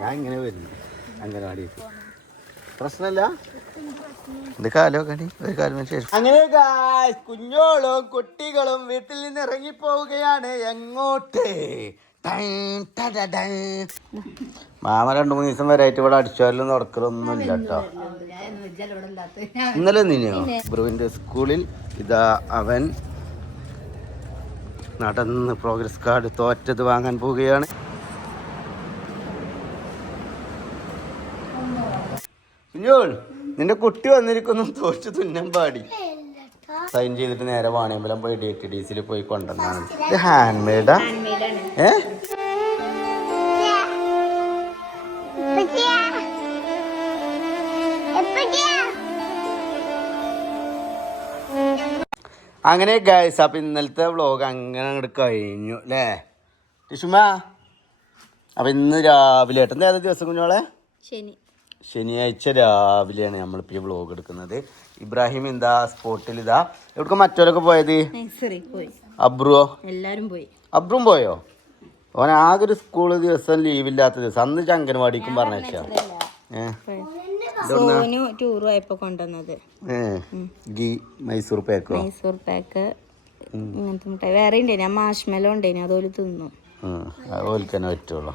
ഞാൻ ഇങ്ങനെ വരുന്നു. അംഗനവാടി പ്രശ്നമല്ല? എന്റെ കാലമൊക്കെ ഒരു കാലം ശേഷം. അങ്ങനെ കുഞ്ഞോളും കുട്ടികളും വീട്ടിൽ നിന്ന് ഇറങ്ങി പോവുകയാണ് എങ്ങോട്ട്. മാമ രണ്ടു മൂന്ന് ദിവസം വരെ ആയിട്ട് ഇവിടെ അടിച്ചാലും നടക്കലൊന്നും ഇല്ല കേട്ടോ. ഇന്നലെ നിന്നെയോ ബ്രുവിന്റെ സ്കൂളിൽ ഇതാ അവൻ നടന്ന് പ്രോഗ്രസ് കാർഡ് തോറ്റത് വാങ്ങാൻ പോവുകയാണ്. കുഞ്ഞോൾ നിന്റെ കുട്ടി വന്നിരിക്കുന്നു. തോറ്റ് തുന്നം പാടി. സൈൻ ചെയ്തിട്ട് നേരെ വാണിയമ്പലം പോയി ഡി ടി ഡി സിയിൽ പോയി കൊണ്ടുവന്നാണ്. ഇത് ഹാൻഡ് മെയ്ഡാ ഏ അങ്ങനെ ഗൈസ് അപ്പം ഇന്നലത്തെ വ്ളോഗ് അങ്ങനെ അങ്ങോട്ട് കഴിഞ്ഞു അല്ലേ ടിഷുമ അപ്പം ഇന്ന് രാവിലെ ഏട്ടന്റെ ഏതാ ദിവസം കുഞ്ഞോളെ ശനി. ശനിയാഴ്ച രാവിലെയാണ് നമ്മളിപ്പോൾ ഈ വ്ലോഗ് എടുക്കുന്നത്. ഇബ്രാഹിം എന്താ സ്പോട്ടിൽ ഇതാ? എവിടെ മറ്റവരൊക്കെ പോയത്? അബ്രുവോ? എല്ലാരും പോയി. അബ്രും പോയോ? ഓൻ ആകെ ഒരു സ്കൂൾ ദിവസം ലീവില്ലാത്ത ദിവസം. അന്ന് ചങ്കൻവാടിക്കും പറഞ്ഞാ സോനു ടൂർ പോയപ്പോ കൊണ്ടുവന്നത്. ഗീ മൈസൂർ പേക്കോ? മൈസൂർ പാക്ക് ഇങ്ങനത്തെ മുട്ടായി. വേറെ ഉണ്ടേനി മാഷ്മെലോ ഉണ്ടേനു. അതോൽ തിന്നു. തന്നെ പറ്റുള്ളൂ.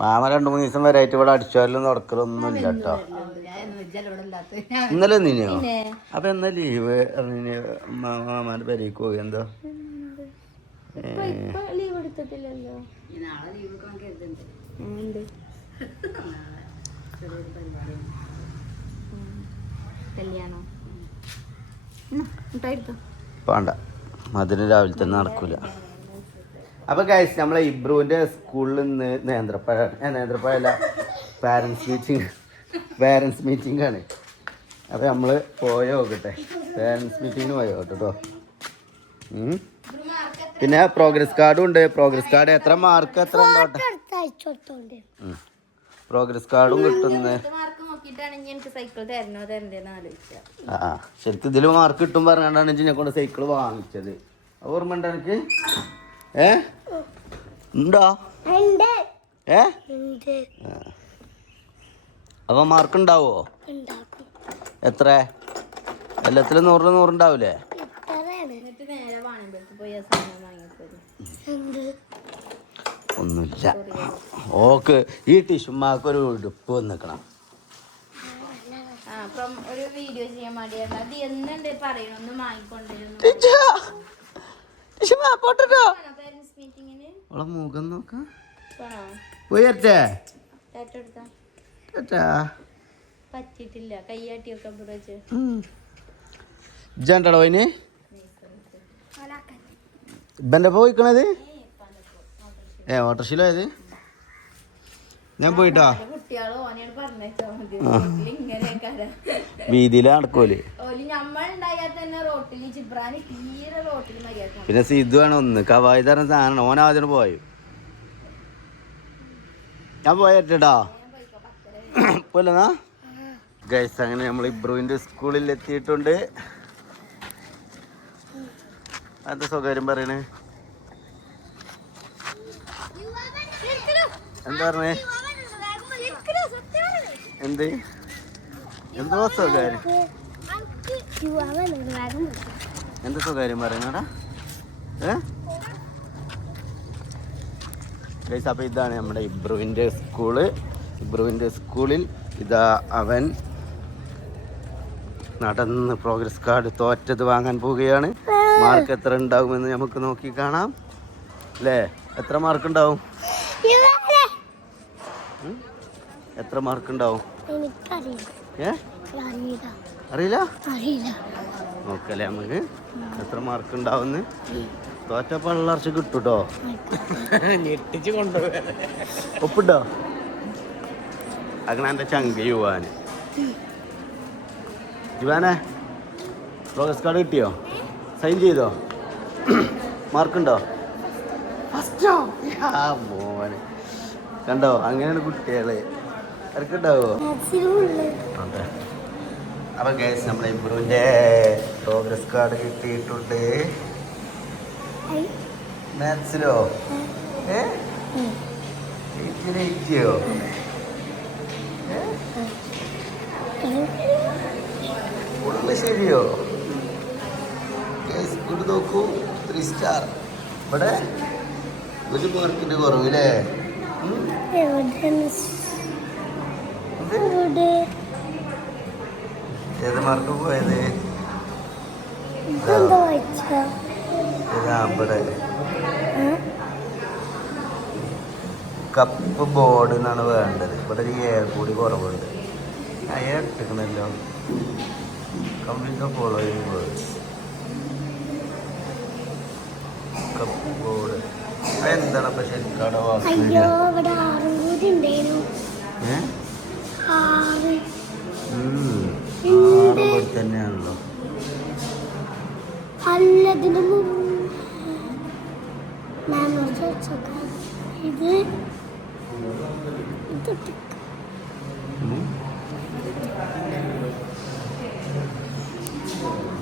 മാമ രണ്ടു മൂന്ന് ദിവസം വരെ ആയിട്ട് ഇവിടെ അടിച്ചാലും നടക്കലൊന്നും ഇല്ല കേട്ടോ. ഇന്നലെ നിന്നെയോ അപ്പൊ എന്നാ ലീവ് മാമാന്റെ പെരേക്ക് പോയി എന്തോ? വേണ്ട. അതിന് രാവിലെ തന്നെ നടക്കൂല. അപ്പൊ ഗൈസ് നമ്മളെ ഇബ്രുവിന്റെ സ്കൂളിൽ നിന്ന് നേന്ത്രപ്പഴ നേന്ത്രപ്പഴല്ല പാരൻസ് മീറ്റിംഗ് പാരൻസ് മീറ്റിംഗ് ആണ്. അപ്പൊ നമ്മൾ പോയോ നോക്കട്ടെ. പാരൻസ് മീറ്റിങ്ങിന് പോയോ കേട്ടോ പിന്നെ പ്രോഗ്രസ് കാർഡും ഉണ്ട്. പ്രോഗ്രസ് കാർഡ് എത്ര മാർക്ക് എത്ര ഉണ്ടോട്ടെ പ്രോഗ്രസ് കാർഡും കിട്ടുന്ന ആ. ശരിക്കും ഇതിൽ മാർക്ക് കിട്ടും പറഞ്ഞാണ്ടാണ് എന്നെ കൊണ്ട് സൈക്കിൾ വാങ്ങിച്ചത്. ഓർമ്മ ഉണ്ടോ എനിക്ക് ഏ? ഉണ്ടോ? ഏ. അപ്പൊ മാർക്ക് ഉണ്ടാവോ എത്ര? എല്ലാത്തിലും നൂറിൽ നൂറുണ്ടാവൂലേ? എന്നിട്ട് നേരെ വാണിമ്പലത്ത് പോയി ആ സാധനം വാങ്ങിപ്പോയി ഒന്നുമില്ല. ഓക്ക് ഈ ടിഷുമാക്ക് ഒരു ഉടുപ്പ് വന്നിക്കണം. ആ അപ്പം ഒരു വീഡിയോ ചെയ്യാൻ വേണ്ടിയാണ് അത് എന്നുണ്ട് പറയണൊന്ന് വാങ്ങിക്കൊണ്ടിരുന്നു അവളെ മുഖം നോക്കാം. ഉയർത്തേ ടാറ്റ എടുത്താ ടാറ്റാ. പറ്റിയിട്ടില്ല. കയ്യാട്ടിയൊക്കെ ഇവിടെ വെച്ച്. ഇജ്ജാണ്ടോ ഇനി ഇബന്റെ പോയിക്കണത്? ഏ ഓട്ടോറിക്ഷയിലോ ഏത് ഞാൻ പോയിട്ടോ? വീതിയിൽ നടക്കൂൽ? പിന്നെ സിദ്ധു ആണ് ഒന്ന്. കവായി തരണ സാധനം ഓൻ ആദ്യം പോയി? ഞാൻ പോയേട്ടാ. പോലെന്നാ ഗൈസ് അങ്ങനെ നമ്മൾ ഇബ്രുവിന്റെ സ്കൂളിൽ എത്തിയിട്ടുണ്ട്. എന്താ സ്വകാര്യം പറയണേ? എന്താ പറഞ്ഞേ? എന്ത്? എന്തോ സ്വകാര്യം? എന്ത് സ്വകാര്യം പറയുന്നടാ ഏ? ഗൈസ് അപ്പോൾ ഇതാണ് നമ്മുടെ ഇബ്രുവിന്റെ സ്കൂൾ. ഇബ്രുവിന്റെ സ്കൂളിൽ ഇതാ അവൻ നടന്ന് പ്രോഗ്രസ് കാർഡ് തോറ്റത് വാങ്ങാൻ പോവുകയാണ്. മാർക്ക് എത്ര ഉണ്ടാകുമെന്ന് നമുക്ക് നോക്കി കാണാം. അല്ലേ എത്ര മാർക്ക് ഉണ്ടാവും? എത്ര മാർക്ക് ഉണ്ടാവും അറിയില്ല. നോക്കല്ലേ നമുക്ക്. എത്ര മാർക്ക് ഉണ്ടാവുന്ന് തോറ്റ പള്ളർച്ച കിട്ടൂട്ടോ? ഞെട്ടിച്ച് കൊണ്ടുപോകാൻ ഒപ്പിട്ടോ? അങ്ങനെ എന്റെ ചങ്ക് യുവാന്. യുവാനെ പ്രോഗ്രസ് കാർഡ് കിട്ടിയോ? സൈൻ ചെയ്തോ? മാർക്കുണ്ടോ? ഫസ്റ്റോ ആ മോനെ. കണ്ടോ? അങ്ങനെയാണ് കുട്ടികൾ. അവർക്കുണ്ടാവോ അതെ. അപ്പം ഗൈസ് നമ്മുടെ ഇബ്രുവിന്റെ പ്രോഗ്രസ് കാർഡ് കിട്ടിയിട്ടുണ്ട്. മാത്സിലോ ഏ? ഇരിക്കയോ ഫുള്ള് ശരിയോ? Guys, ഇവിടെ നോക്കൂ. ത്രീ സ്റ്റാർ ഇവിടെ? ഒരു മാർക്കിന്റെ കുറവില്ലേ? ഏത് മാർക്ക് പോയത്? ഇവിടെ കപ്പ് ബോർഡ് എന്നാണ് വേണ്ടത്. ഇവിടെ ഒരു ഏർ കൂടി കുറവുണ്ട്. ആ എടുക്കണല്ലോ. ഇട്ടിക്കണല്ലോ ഫോളോ വേർഡ്സ് കപ്പ് ബോർഡ്. അതെന്താണ് അപ്പൊ ശരിക്കും അവിടെ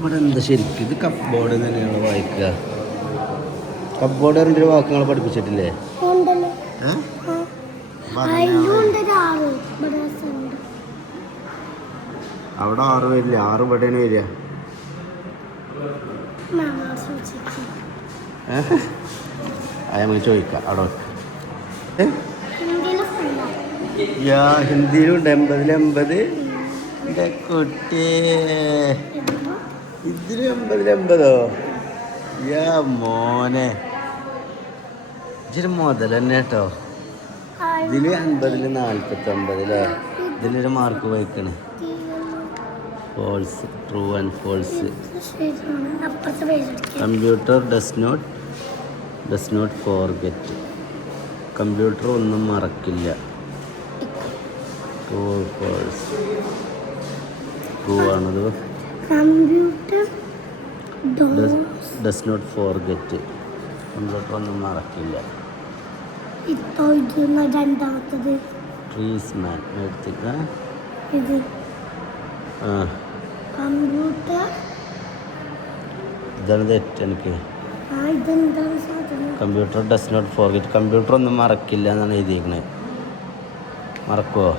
ഇവിടെ എന്താ ശരിക്കും ഇത് കപ്പ് ബോർഡ് തന്നെയാണ് വായിക്കുക? കപ്പ് ബോർഡ് പറഞ്ഞൊരു വാക്കുകൾ പഠിപ്പിച്ചിട്ടില്ലേ? അവിടെ ആറ് വരില്ല. ആറ് ഇവിടെയാണ് വരിക? അത് നമുക്ക് ചോദിക്കാം. അവിടെ വെക്ക്. യാ ഹിന്ദിയിലുണ്ട് എൺപതിൽ എൺപത്. കുട്ടിയെ. എൺപതിൽ എൺപതോ യാ മോനെ. ഇച്ചിരി മുതൽ കേട്ടോ ഇതിൽ അൻപതിൽ നാൽപ്പത്തി ഒമ്പതില്ലേ ഇതിലൊരു mark വഹിക്കണേ false true and false computer does not does not forget computer ഒന്നും മറക്കില്ല. ട്രൂ ഫോൾസ് ട്രൂ ആണത് computer does not forget computer ഒന്നും മറക്കില്ല. രണ്ടാമത്തത്. ട്രീസ് മാൻ ഇത്. കമ്പ്യൂട്ടർ. ഇതാണ് തെറ്റ് എനിക്ക്. ആ ഇതെന്താണ് computer does not forget computer ഒന്നും മറക്കില്ല എന്നാണ് എഴുതിയിരിക്കുന്നത് മറക്കുമോ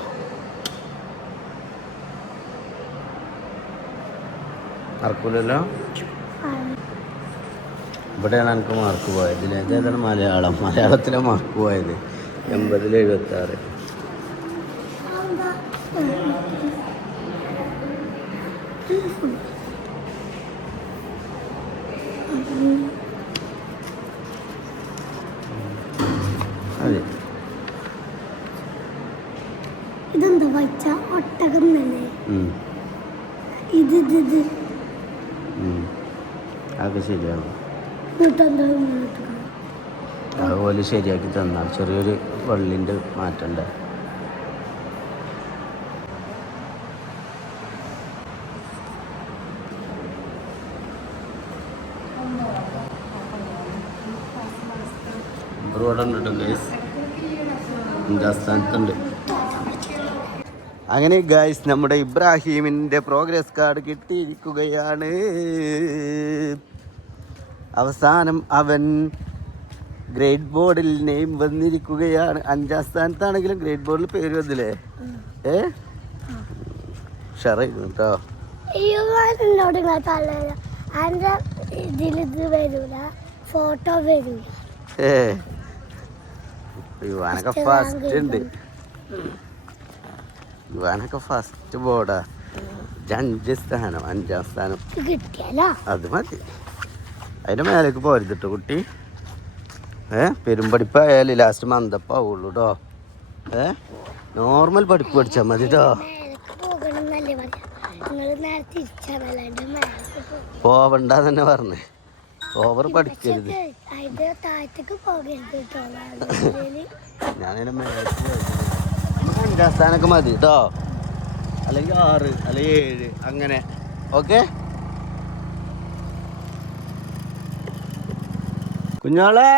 മറക്കൂലല്ലോ ഇവിടെയാണ് എനിക്ക് മാർക്ക് പോയത്. ഇതിലേതാണ് മലയാളം? മലയാളത്തിലെ മാർക്ക് പോയത്. എൺപതിൽ എഴുപത്തി ആറ് അതെന്താ? അതെ ഇതെന്താ വായിച്ച ഒട്ടകം തന്നെ ഉം, ഇത് ഇത് ഇത് ഉം. അതൊക്കെ ശരിയാണ് അതുപോലെ ശരിയാക്കി തന്നാൽ ചെറിയൊരു വെള്ളിന്റെ മാറ്റണ്ട അങ്ങനെ ഗായ്സ് നമ്മുടെ ഇബ്രാഹിമിന്റെ പ്രോഗ്രസ് കാർഡ് കിട്ടിയിരിക്കുകയാണ്. അവസാനം അവൻ ഗ്രേഡ് ബോർഡിൽ നെയിം വന്നിരിക്കുകയാണ്. അഞ്ചാം സ്ഥാനത്താണെങ്കിലും ഗ്രേഡ് ബോർഡിൽ പേര് വന്നില്ലേ? ഏ? ഷറായിരുന്നു കേട്ടോ ഫോട്ടോ വരൂല ഏ. യുവാനൊക്കെ ഫസ്റ്റ് ഉണ്ട്. യുവാനൊക്കെ ഫസ്റ്റ് ബോർഡാ അഞ്ച് സ്ഥാനം അഞ്ചാം സ്ഥാനം. അത് മതി. അതിന്റെ മേലേക്ക് പോരുതിട്ടോ കുട്ടി. ഏ പെരുമ്പടിപ്പായാലും ലാസ്റ്റ് മന്തപ്പാവുള്ളൂ കേട്ടോ ഏ നോർമൽ പഠിപ്പ് പഠിച്ചാൽ മതി കേട്ടോ പോവണ്ട തന്നെ പറഞ്ഞേ. ഓവർ പഠിക്കരുത്. ഞാനതിനെ മതി കേട്ടോ അല്ലെങ്കിൽ ആറ് അല്ലെങ്കിൽ ഏഴ് അങ്ങനെ. ഓക്കെ? കുഞ്ഞോളെ.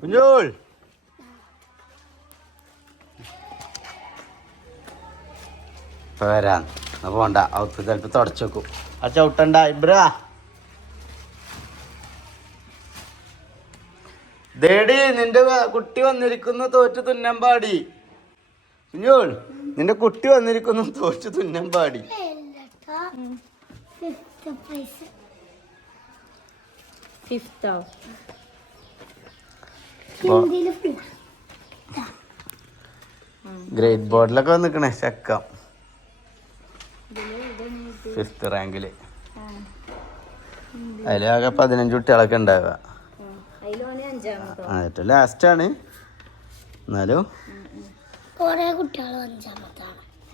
കുഞ്ഞോൾ. ഇപ്പൊ വരാം. എന്നാ പോണ്ട അവർക്ക് ചിലപ്പോ തുടച്ചു വെക്കും ആ ചവിട്ടണ്ട ഇബ്രാ. ദേടി നിന്റെ കുട്ടി വന്നിരിക്കുന്നു തോറ്റു തുന്നാൻ പാടി. കുഞ്ഞോൾ നിന്റെ കുട്ടി വന്നിരിക്കുന്നു തോറ്റു തുന്നാൻ പാടി. ഫിഫ്ത്ത് ഫുൾ ഗ്രേറ്റ് ബോർഡിലൊക്കെ വന്നിക്കണേ ചക്ക. ഫിഫ്ത്ത് റാങ്കിൽ അതിലാകെ പതിനഞ്ച് കുട്ടികളൊക്കെ ഉണ്ടാവുക. ഏറ്റവും ലാസ്റ്റ് ആണ് എന്നാലും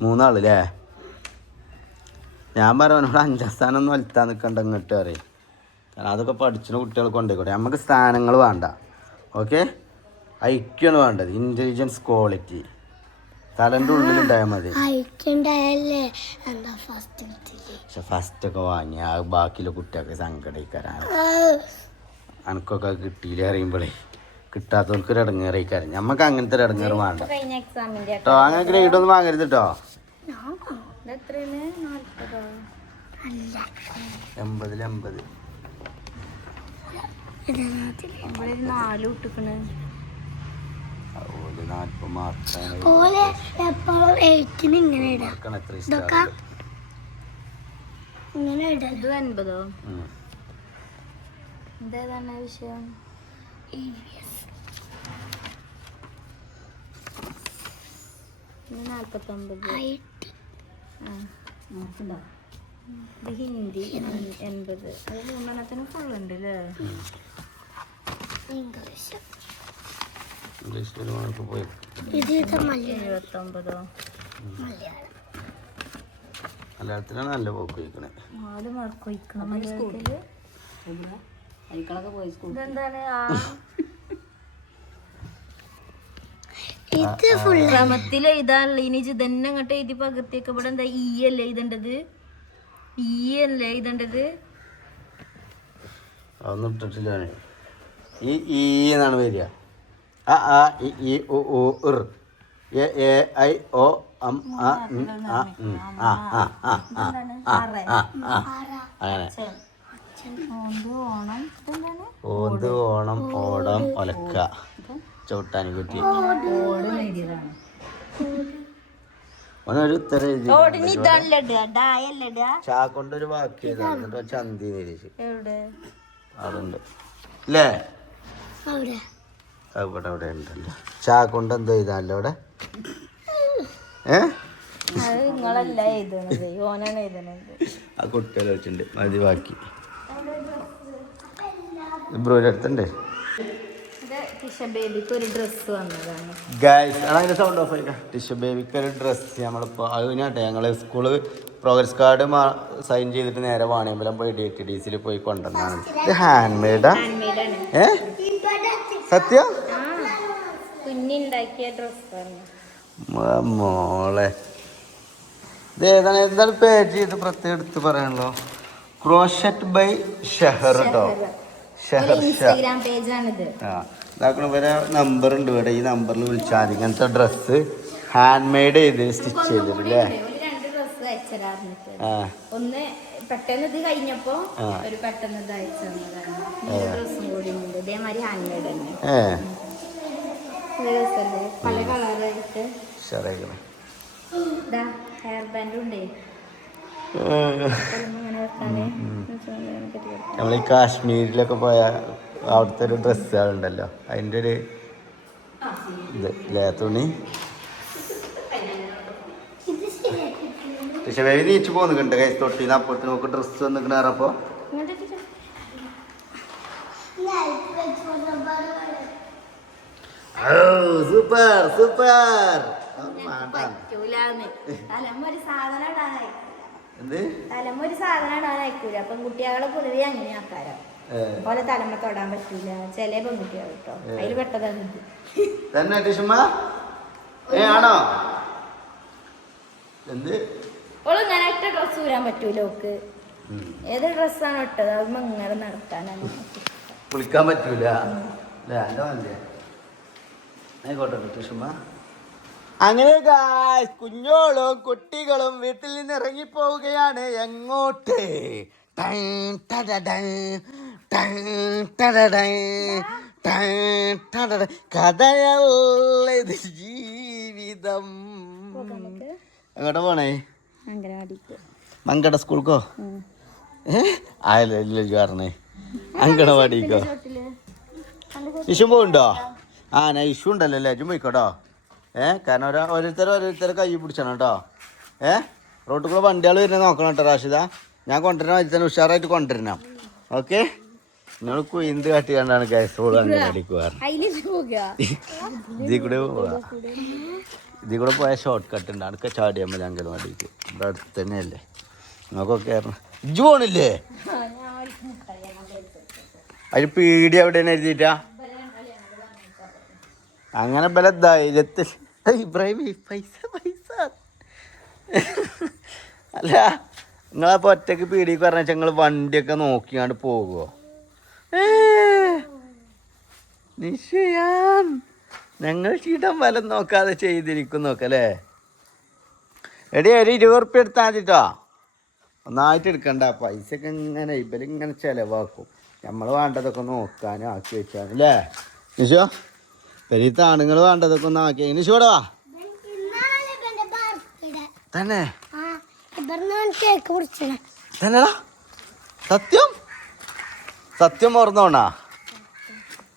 മൂന്നാളല്ലേ ഞാൻ പറഞ്ഞോട് അഞ്ചാം സ്ഥാനം ഒന്ന് വലുത്താൻ നിൽക്കണ്ട ഇങ്ങോട്ട് അറിയും കാരണം അതൊക്കെ പഠിച്ചിന് കുട്ടികൾക്ക് കൊണ്ടുപോയിക്കോട്ടെ നമുക്ക് സ്ഥാനങ്ങൾ വേണ്ട. ഓക്കെ ഐക്യമാണ് വേണ്ടത്. ഇന്റലിജൻസ് ക്വാളിറ്റി തലന്റെ ഉള്ളിലുണ്ടായാൽ മതി. പക്ഷെ ഫസ്റ്റ് ഒക്കെ വാങ്ങി. ആ ബാക്കിയുള്ള കുട്ടികൾക്ക് സങ്കടയിക്കാരാണ് എനിക്കൊക്കെ കിട്ടിയില്ല അറിയുമ്പോഴേ കിട്ടാത്തവർക്ക് ഒരു ഇടങ്ങേറിക്കാരം നമുക്ക് അങ്ങനത്തെ ഒരു ഇടങ്ങേറ് വേണ്ട. കേട്ടോ അങ്ങനെ ഗ്രേഡ് ഒന്നും വാങ്ങരുത് കേട്ടോ എൺപതിൽ എൺപത്. ഇവിടെ നാല് മാർക്കാണ് ഓലെ എപ്പോഴും എയ്റ്റിന് ഇങ്ങനെ ഇടാം. ഇതൊക്കെ ഇങ്ങനെ ഇടല്ലോ ഇത് അൻപതോ ഇതേതാണ് വിഷയം? ഇത് നാൽപ്പത്തൊമ്പത്. ഇത് ഹിന്ദി എൺ- എൺപത്. അത് മൂന്നെണ്ണത്തിന് ഫുള്ളുണ്ട് അല്ലേ ഇംഗ്ലീഷ് ഇംഗ്ലീഷിൽ ഒരു മാർക്ക് പോയി. ഇത് ഇത് മലയാളം? എഴുപത്തൊമ്പതോ മലയാളം. മലയാളത്തിലാണ് നല്ല പോക്ക് വയ്ക്കണേ നാല് മാർക്ക് വയ്ക്കണം മലയാളത്തിൽ? ഇതെന്താണ്? ആ. ഇത് ഫുൾ ക്രമത്തിൽ എഴുതാനുള്ള ഇനി ഇത് തന്നെ അങ്ങോട്ട് എഴുതി പകർത്തിയൊക്കെ ഇവിടെ എന്താ ഇ അല്ലേ എഴുതേണ്ടത്? ഇ അല്ലേ എഴുതേണ്ടത്? അതൊന്നും ഇട്ടിട്ടില്ല. ഈ ഈ എന്നാണ് വരിക? അ ആ ഇ ഇ ഉ ഉ ഇർ എ എ ഐ ഒ അം അ ആ ആ ആ ആ ആ ആ ആ ആ. അങ്ങനെ. ഓന്ത് ഓണം ഓടം ഒലക്ക. ചവിട്ടാനും കുറ്റി. ഓനൊരു ചാക്കൊണ്ടൊരു വാക്ക് ചന്തി എവിടെ? അതുണ്ട് അല്ലേ അവിടെ. അവിടെ ഉണ്ടല്ലോ. ചാ കൊണ്ട് എന്തോ ചെയ്താലോ അവിടെ? ഏ? നിങ്ങളല്ല ഓനാണ് ആ കുട്ടികൾ വെച്ചിട്ടുണ്ട്. മതി ബാക്കി. ബ്രോയുടെ അടുത്തുണ്ട്. ഇത് കിഷൻ ബേബിക്ക് ഒരു ഡ്രസ്സ് വന്നതാണ്. ഗായ്സ് അതിന്റെ സൗണ്ട് ഓഫ് ആയിക്കാം. ടിഷ്യൂ ബേബിക്ക് ഒരു ഡ്രസ്സ് നമ്മളിപ്പോൾ ഞങ്ങൾ സ്കൂൾ പ്രോഗ്രസ് കാർഡ് സൈൻ ചെയ്തിട്ട് നേരെ വാണിയമ്പലം പോയി ഡി ടി ഡി സിയിൽ പോയി കൊണ്ടുവന്നാണ്. ഇത് ഹാൻഡ് മെയ്ഡാ ഏ? സത്യം? മോളെ. ഇത് ഏതാണ്? എന്താണ് പേജ് ചെയ്ത് പ്രത്യേകം എടുത്ത് പറയണല്ലോ ക്രോഷറ്റ് ബൈ ഷെഹർ കേട്ടോ ആ ഇതാക്കണ നമ്പർ ഉണ്ട് ഇവിടെ. ഈ നമ്പറിൽ വിളിച്ചാൽ ഇങ്ങനത്തെ ഡ്രസ്സ് ഹാൻഡ് മെയ്ഡ് ചെയ്ത് സ്റ്റിച്ച് ചെയ്തിട്ടില്ലേ? ആ. പെട്ടെന്ന് ഇത് കഴിഞ്ഞപ്പോ ഒരു പെട്ടെന്ന് ഇത് അയച്ചു തന്നതാണ്. ഡ്രസ്സും കൂടി ഉണ്ട്. ഇതേമാതിരി ഹാൻഡ് തന്നെ. ഏ. പല കളറായിട്ട്. ഇതാ ഹെയർ ബാൻഡ് ഉണ്ടേ. നമ്മൾ ഈ കാശ്മീരിലൊക്കെ പോയ അവിടുത്തെ ഒരു ഡ്രസ്സുകളുണ്ടല്ലോ അതിന്റെ ഒരു ഇത് ലേ തുണി പക്ഷെ വേഗം നീച്ചു പോകുന്നുണ്ട് കൈ തൊട്ടി അപ്പോഴത്തെ നോക്ക് ഡ്രസ്സ് വന്നിക്കണേറപ്പോ സൂപ്പർ സൂപ്പർ. ഒരു എന്ത്? തലമ്മ ഒരു സാധനം ഇടാൻ അയക്കൂല പെൺകുട്ടികളെ പൊതുവെ അങ്ങനെ ആക്കാരം. പോലെ തലമ്മ തൊടാൻ പറ്റൂല. ചില പെൺകുട്ടികൾ കേട്ടോ അതിൽ പെട്ടതാണ്. തന്നെ ഏ ആണോ? എന്ത്? ഓൾ ഇങ്ങനെ ഒറ്റ ഡ്രസ്സ് ഊരാൻ പറ്റൂല ഓക്ക്. ഏത് ഡ്രസ്സാണ് ഇട്ടത്? അത് ഇങ്ങനെ നടക്കാനാണ് കുളിക്കാൻ പറ്റൂല. അങ്ങനെ guys, കുഞ്ഞോളും കുട്ടികളും വീട്ടിൽ നിന്ന് ഇറങ്ങിപ്പോവുകയാണ് എങ്ങോട്ട്? കഥയല്ല ഇത് ജീവിതം. എങ്ങോട്ടാ പോണേ? അംഗനവാടിക്ക്. മങ്കട സ്കൂൾക്കോ? ആയല്ലോ പറഞ്ഞേ അങ്കണവാടിക്കോ ഇഷു പോവുണ്ടോ? ആ ഞാൻ ഇഷു ഉണ്ടല്ലോ അല്ലേ? അജും പോയിക്കോട്ടോ. ഏ കാരണം ഒരാ ഓരോരുത്തർ ഓരോരുത്തർ കൈ പിടിച്ചണം കേട്ടോ. ഏ? റോട്ടിൽ കൂടെ വണ്ടികൾ വരുന്നത് നോക്കണം കേട്ടോ റാഷിദ. ഞാൻ കൊണ്ടുവരണം അതിൽ തന്നെ ഉഷാറായിട്ട് കൊണ്ടുവരണം. ഓക്കെ? നിങ്ങൾ കുയിന്ത് കാട്ടി കണ്ടാണ് ഗ്യാസ് അങ്കണവാടിക്ക് പോകാറ്. ഇതിൽ കൂടെ പോവാ? ഇതിൽ കൂടെ പോയ ഷോർട്ട് കട്ട് ഉണ്ട്. അടുക്ക ചാടിയാൽ മതി അങ്കണവാടിക്ക് ഇവിടെ അടുത്ത് തന്നെയല്ലേ നമുക്കൊക്കെ ഇജ്ജ് പോണില്ലേ? അതിന് പീടി എവിടെയാണ് എഴുതിയിട്ടാ? അങ്ങനെ ബല ധൈര്യത്തിൽ. ഇബ്രാഹിം പൈസ പൈസ. അല്ല നിങ്ങളപ്പോൾ ഒറ്റയ്ക്ക് പീടിക്ക് പറഞ്ഞാൽ ഞങ്ങൾ വണ്ടിയൊക്കെ നോക്കിയാണ്ട് പോകുമോ നിശ്ചയാം. ഞങ്ങൾ ചീട്ടം വലം നോക്കാതെ ചെയ്തിരിക്കും നോക്കല്ലേ എടി ഒരു ഇരുപത് ഉറുപ്പ്യ എടുത്താൽ മതിട്ടോ ഒന്നായിട്ട് എടുക്കണ്ട. പൈസ ഒക്കെ ഇങ്ങനെ ഇവരിങ്ങനെ ചിലവാക്കും. നമ്മൾ വേണ്ടതൊക്കെ നോക്കാനും ആക്കി വെച്ചാണ് അല്ലേ? നിഷോ പെരീത്ത ആണുങ്ങൾ വേണ്ടതൊക്കെ ഒന്ന് ആക്കി നിഷോടെ വാ ഇന്നാണല്ലോ ഇവന്റെ തന്നെ? തന്നെടാ. സത്യം? സത്യം ഓർന്നോണാ?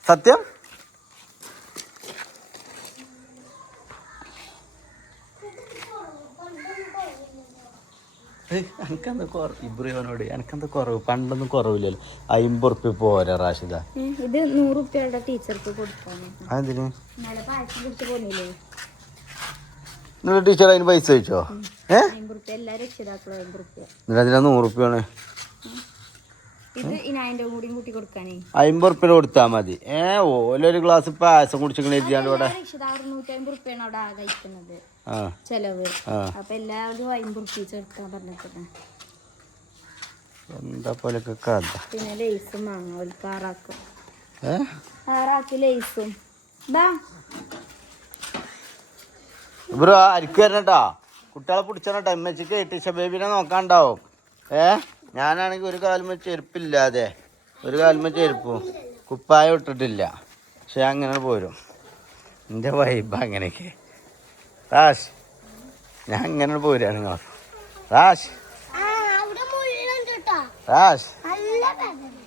സത്യം? ഏയ്, അനക്കെന്താ കുറവ്? ഇബ്രിയോനോട് എനിക്കെന്താ കുറവ്? പണ്ടൊന്നും കുറവില്ലല്ലോ. അയിമ്പത് ഉറുപ്പ്യ പോരാ റാഷിദ. ഇത് നൂറ് റുപ്യയുടെ ടീച്ചർക്ക് കൊടുക്കാന് നിങ്ങളുടെ ടീച്ചർ അതിന് പൈസ വെച്ചോ ഏ? അമ്പത് റുപ്യ എല്ലാ രക്ഷിതാക്കളും അമ്പത് റുപ്യ എന്നിട്ട് അതിനാ നൂറ് ഉറുപ്പ്യാണ് ഇത് ഇനായിന്റെ കൂടിയും കൂട്ടി കൊടുക്കാനേ. അമ്പത് ഉറുപ്പ്യ കൊടുത്താ മതി. ഏ ഓലൊരു ഗ്ലാസ് പായസം കുടിച്ചിങ്ങനെ എഴുതിയാണ്ട് ഇവിടെ. ചെലവ്. അപ്പൊ എല്ലാവരും അമ്പത് ചേർക്കാൻ പറഞ്ഞിട്ടുണ്ട് എന്താ പിന്നെ ലേസും വാങ്ങാം ഒരു ആറാക്കും. ആറാക്കി ലേസും. ബ്രോ അരിക്ക് വരണട്ടോ. കുട്ടികളെ പിടിച്ചോ എമ്മച്ചിക്ക് ബേബിനെ നോക്കാണ്ടാവും. ഏ? ഞാനാണെങ്കിൽ ഒരു കാലുമ ചെരുപ്പില്ലാതെ ഒരു കാലുമ ചെരുപ്പും കുപ്പായ ഇട്ടിട്ടില്ല. പക്ഷെ അങ്ങനെ പോരും. എന്റെ വൈബ് അങ്ങനെയൊക്കെ. റാഷ് ഞാൻ അങ്ങനെ പോരാണ് നിങ്ങൾ റാഷ്. അവിടെ റാഷ്.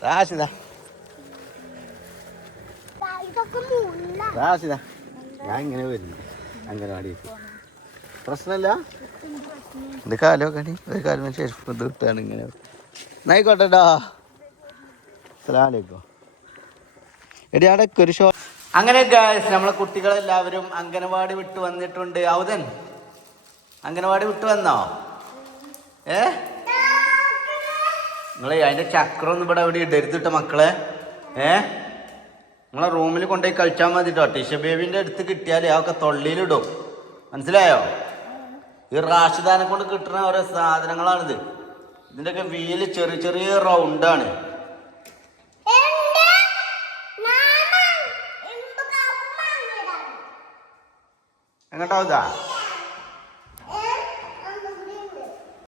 റാഷ് ഇതാ. റാഷ് ഇതാ. ഞാൻ ഇങ്ങനെ വരുന്നു. അംഗനവാടിക്ക് പ്രശ്നമല്ല? ഇത് കാലോ കണി ഒരു കാലം ശേഷം ഇത് ഇട്ടാണ് ഇങ്ങനെ. എന്നായിക്കോട്ടെടാ അസ്സലാമലൈക്കും എടി അടക്ക ഒരു ഷോ അങ്ങനെ ഗായ്സ് നമ്മളെ കുട്ടികളെല്ലാവരും അംഗനവാടി വിട്ട് വന്നിട്ടുണ്ട്. ഔദൻ അംഗനവാടി വിട്ട് വന്നോ? ഏ? നിങ്ങളെ ചക്രം ഒന്നും ഇവിടെ എവിടെ കേട്ടോ മക്കളെ. ഏ? നിങ്ങളെ റൂമിൽ കൊണ്ടുപോയി കളിച്ചാൽ മതി കേട്ടോ ടിഷ ബേബിന്റെ അടുത്ത് കിട്ടിയാൽ അതൊക്കെ തൊള്ളിയിലിടും മനസ്സിലായോ? ഈ റാഷിദാനെ കൊണ്ട് കിട്ടുന്ന ഓരോ സാധനങ്ങളാണിത്. ഇതിന്റെയൊക്കെ വീൽ ചെറിയ ചെറിയ റൗണ്ടാണ് എങ്ങോട്ടാവുതാ